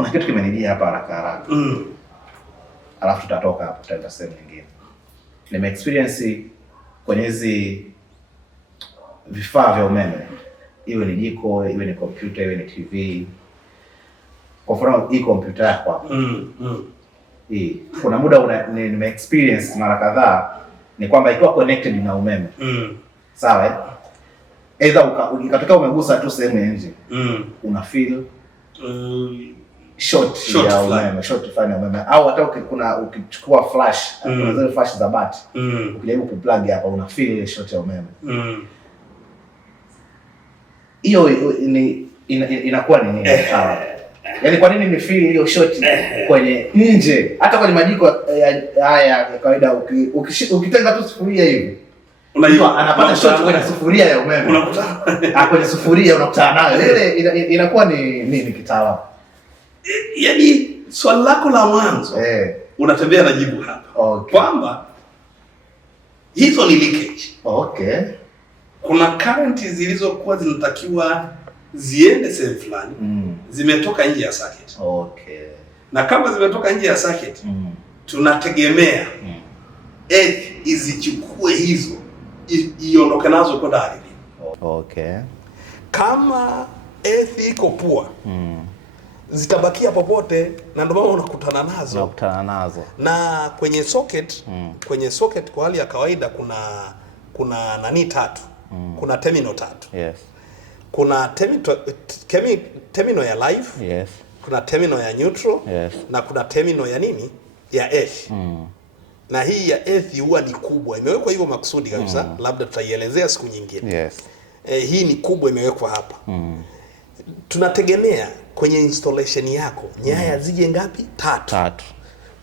kuna kitu kimenijia hapa haraka. Alafu tutatoka hapo tutaenda sehemu nyingine. Nime experience kwenye hizi vifaa vya umeme. Iwe ni jiko, iwe ni kompyuta, iwe ni TV. Kwa mfano hii kompyuta yako hapa. Hii kuna muda nime experience mara kadhaa ni kwamba ikiwa connected na umeme. Sawa eh? Either ikatokea umegusa tu sehemu ya nje. Una feel short ya umeme, short fine ya umeme, au hata ukichukua flash, kuna zile flash za bati, ukijaribu kuplug hapa una feel short ya umeme. Hiyo inakuwa ni nini? Yaani kwa nini ni feel hiyo short kwenye nje? Hata kwenye majiko haya ya kawaida ukitenga tu sufuria hivi, unajua anapata short kwenye sufuria ya umeme. Unakutana kwenye sufuria unakutana nayo. Ile inakuwa ni nini kitaalamu? Yaani swali lako la mwanzo unatembea na jibu hapa. Kwamba hizo ni leakage. Kuna current zilizokuwa zinatakiwa ziende sehemu fulani, zimetoka nje ya circuit. Na kama zimetoka nje ya circuit, tunategemea earth izichukue hizo iondoke nazo kwenda ardhini. Kama earth iko poa, zitabakia popote, na ndio maana unakutana nazo. Na kwenye socket kwa hali ya kawaida kuna nani tatu. Kuna terminal tatu. Kuna terminal ya live. Kuna terminal ya neutral. Na kuna terminal ya nini? Ya earth. Na hii ya earth huwa ni kubwa. Imewekwa hivyo makusudi kabisa. Labda tutaielezea siku nyingine. Hii ni kubwa, imewekwa hapa. Tunategemea kwenye installation yako nyaya zije ngapi? Tatu.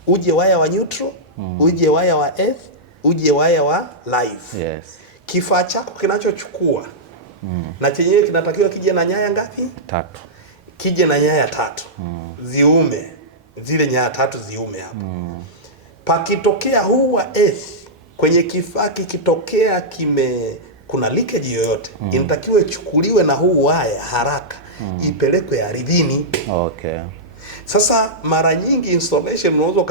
Uje waya wa neutral, uje waya wa earth, uje waya wa live. Kifaa chako kinachochukua na chenyewe kinatakiwa kije na nyaya ngapi? 3. Kije na nyaya 3. Ziume. Zile nyaya 3 ziume hapa. Pakitokea huu wa earth kwenye kifaa kikitokea kuna leakage yoyote, inatakiwa ichukuliwe na huu waya haraka, ipelekwe ardhini. Sasa mara nyingi installation unaweza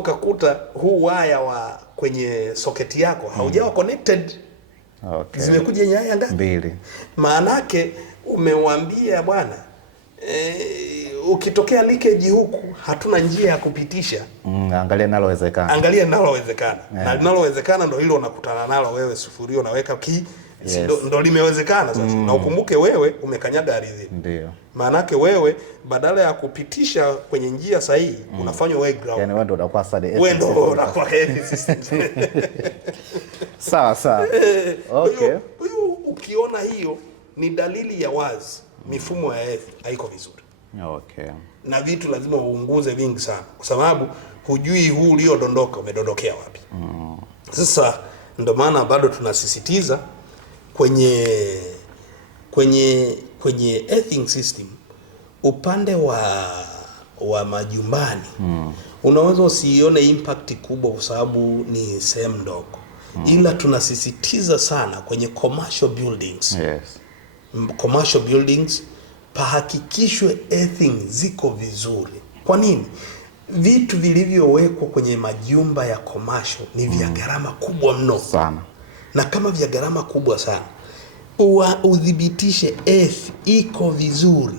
kukuta huu waya wa kwenye socket yako haujawa connected. Zimekuja nyaya ngapi? 2. Maanake umewambia bwana, ukitokea leakage huku hatuna njia ya kupitisha. Angalia linalowezekana. Na linalowezekana ndio hilo unakutana nalo wewe, sufuria unaweka ndio limewezekana sasa. Na ukumbuke wewe umekanyaga ardhini. Ndio. Maanake wewe badala ya kupitisha kwenye njia sahihi, unafanya way ground. Yaani wewe ndio unakuwa side. Wewe ndio unakuwa heavy system. Sawa. Huyu ukiona hiyo ni dalili ya wazi mifumo ya earth haiko vizuri. Na vitu lazima uunguze vingi sana, kwa sababu hujui huu uliodondoka umedondokea wapi. Sasa ndio maana bado tunasisitiza kwenye earthing system upande wa majumbani. Unaweza usione impact kubwa kwa sababu ni sehemu ndogo. Ila tunasisitiza sana kwenye commercial buildings. Commercial buildings pahakikishwe earthing ziko vizuri. Kwa nini? Vitu vilivyowekwa kwenye majumba ya commercial ni vya gharama kubwa mno sana. Na kama vya gharama kubwa sana, udhibitishe earth iko vizuri,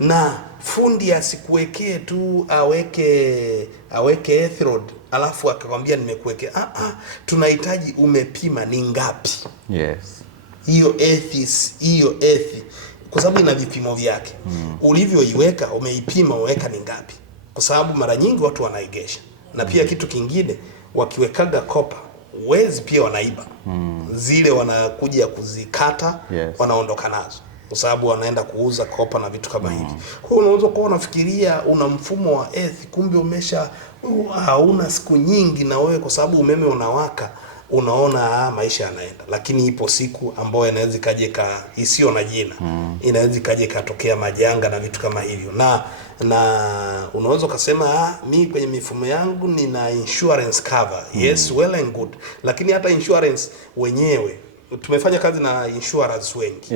na fundi asikuwekee tu aweke earth rod alafu akakwambia nimekuwekea. Tunahitaji umepima ni ngapi. Hiyo earth kwa sababu ina vipimo vyake. Ulivyoiweka umeipima, uweka ni ngapi, kwa sababu mara nyingi watu wanaigesha. Na pia kitu kingine, wakiwekaga kopa wezi pia wanaiba. Zile wanakuja kuzikata, wanaondoka nazo, kwa sababu wanaenda kuuza kopa na vitu kama hivi. Kwa hiyo unaweza kuwa unafikiria una mfumo wa earth, kumbe hauna siku nyingi na wewe, kwa sababu umeme unawaka unaona maisha yanaenda. Lakini ipo siku ambayo inaweza kaje isiyo na jina. Inaweza kaje katokea majanga na vitu kama hivyo. Na unaweza kusema mimi kwenye mifumo yangu nina insurance cover. Yes, well and good. Lakini hata insurance wenyewe tumefanya kazi na insurance wengi.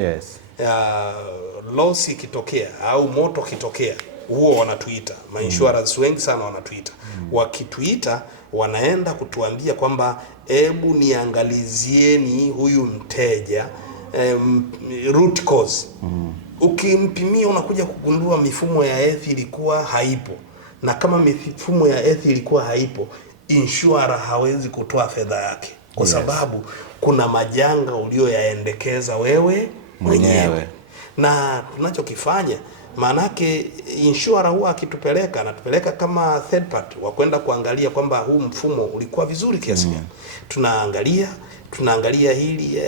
loss ikitokea au moto kitokea, huo wanatuita insurance wengi sana wanatuita. Wakituita wanaenda kutuambia kwamba hebu niangalizieni huyu mteja root cause. Ukimpimia unakuja kugundua mifumo ya earth ilikuwa haipo, na kama mifumo ya earth ilikuwa haipo, insurer hawezi kutoa fedha yake kwa sababu kuna majanga ulioyaendekeza wewe mwenyewe. Na tunachokifanya, maanake insurer huwa akitupeleka anatupeleka kama third party wa kwenda kuangalia kwamba huu mfumo ulikuwa vizuri kiasi gani. Tunaangalia hili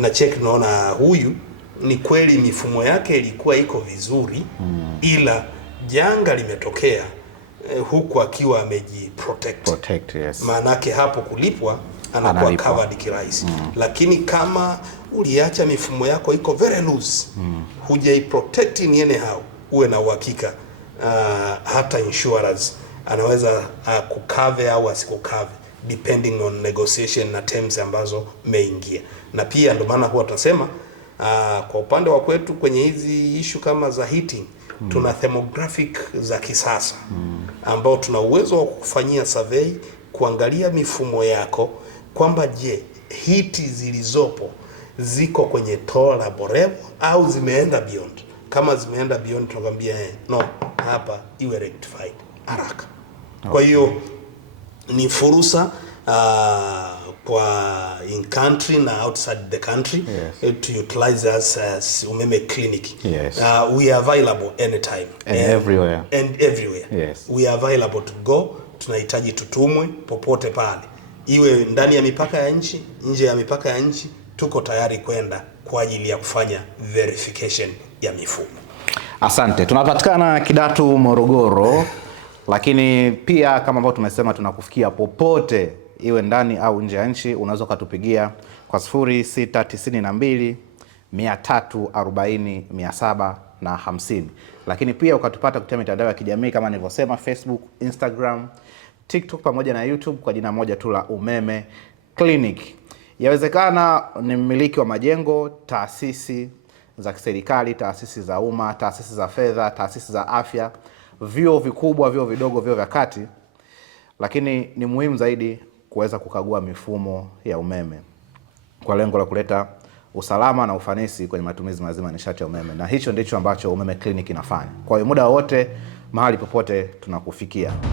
na check, tunaona huyu ni kweli mifumo yake ilikuwa iko vizuri, ila janga limetokea huku akiwa amejiprotect. Yes. Maanake hapo kulipwa anakuwa covered kirahisi. Lakini kama uliacha mifumo yako iko very loose, hujaiprotect ni anyhow, uwe na uhakika hata insurers anaweza kukave au asikukave depending on negotiation na terms ambazo meingia. Na pia ndio maana huwa tunasema kwa upande wa kwetu kwenye hizi issue kama za heating, tuna thermographic za kisasa ambao tuna uwezo wa kufanyia survey, kuangalia mifumo yako kwamba je, hiti zilizopo ziko kwenye tolerable level au zimeenda beyond. Kama zimeenda beyond, tunakwambia no, hapa iwe rectified haraka. Kwa hiyo ni fursa kwa in country na outside the country to utilize us as umeme clinic. We are available anytime and everywhere. We are available to go. Tunahitaji tutumwe popote pale, iwe ndani ya mipaka ya nchi, nje ya mipaka ya nchi, tuko tayari kwenda kwa ajili ya kufanya verification ya mifumo. Asante. Tunapatikana Kidatu, Morogoro, lakini pia kama ambavyo tumesema tunakufikia popote, iwe ndani au nje ya nchi. Unaweza kutupigia kwa 0692 340 750, lakini pia ukatupata kupitia mitandao ya kijamii kama nilivyosema, Facebook, Instagram, TikTok pamoja na YouTube kwa jina moja tu la Umeme Clinic. Yawezekana ni mmiliki wa majengo, taasisi za kiserikali, taasisi za umma, taasisi za fedha, taasisi za afya, vyuo vikubwa, vyuo vidogo, vyuo vya kati, lakini ni muhimu zaidi kuweza kukagua mifumo ya umeme kwa lengo la kuleta usalama na ufanisi kwenye matumizi mazima ya nishati ya umeme, na hicho ndicho ambacho Umeme Clinic inafanya. Kwa hiyo muda wote, mahali popote tunakufikia.